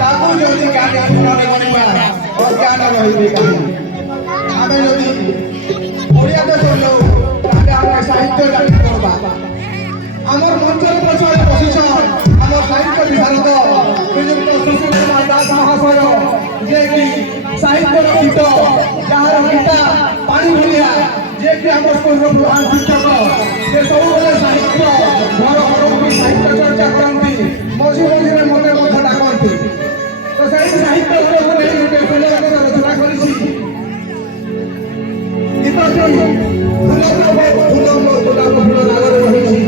ତାକୁ ଯଦି ଜ୍ଞାନ ମନେ କରିବା ଅଜ୍ଞାନ ରହିବେ କାହିଁ। ଆମେ ଯଦି ଓଡ଼ିଆ ଦେଶର ଲୋକ ତାହେଲେ ଆମେ ସାହିତ୍ୟ ଜାଣି କରିବା। ଆମର ମଞ୍ଚର ପଛରେ ବସିଛନ୍ ଆମର ସାହିତ୍ୟ ବିଶାରଦ ଶ୍ରୀଯୁକ୍ତ ସୁଶୀଲ କୁମାର ଦାସ ମହାଶୟ, ଯିଏକି ସାହିତ୍ୟର ଗୀତ ଯାହାର ଗୀତା ପାଣି ଭଳିଆ, ଯିଏକି ଆମ ସ୍କୁଲର ପ୍ରଧାନ ଶିକ୍ଷକ, ସେ ସବୁବେଳେ ସାହିତ୍ୟ ଘର ଘରକୁ ସାହିତ୍ୟ ଚର୍ଚ୍ଚା କରନ୍ତି, ମଝି ମଝିରେ ମତେ ମଧ୍ୟ ଡାକନ୍ତି। ତ ସେଇ ସାହିତ୍ୟ ଘରକୁ ନେଇ ଗୋଟେ ସୁନ୍ଦର ରଚନା କରିଛି ଗୀତଟି ଗୋଲାପ ଫୁଲ ରାଗରେ ରହିଛି।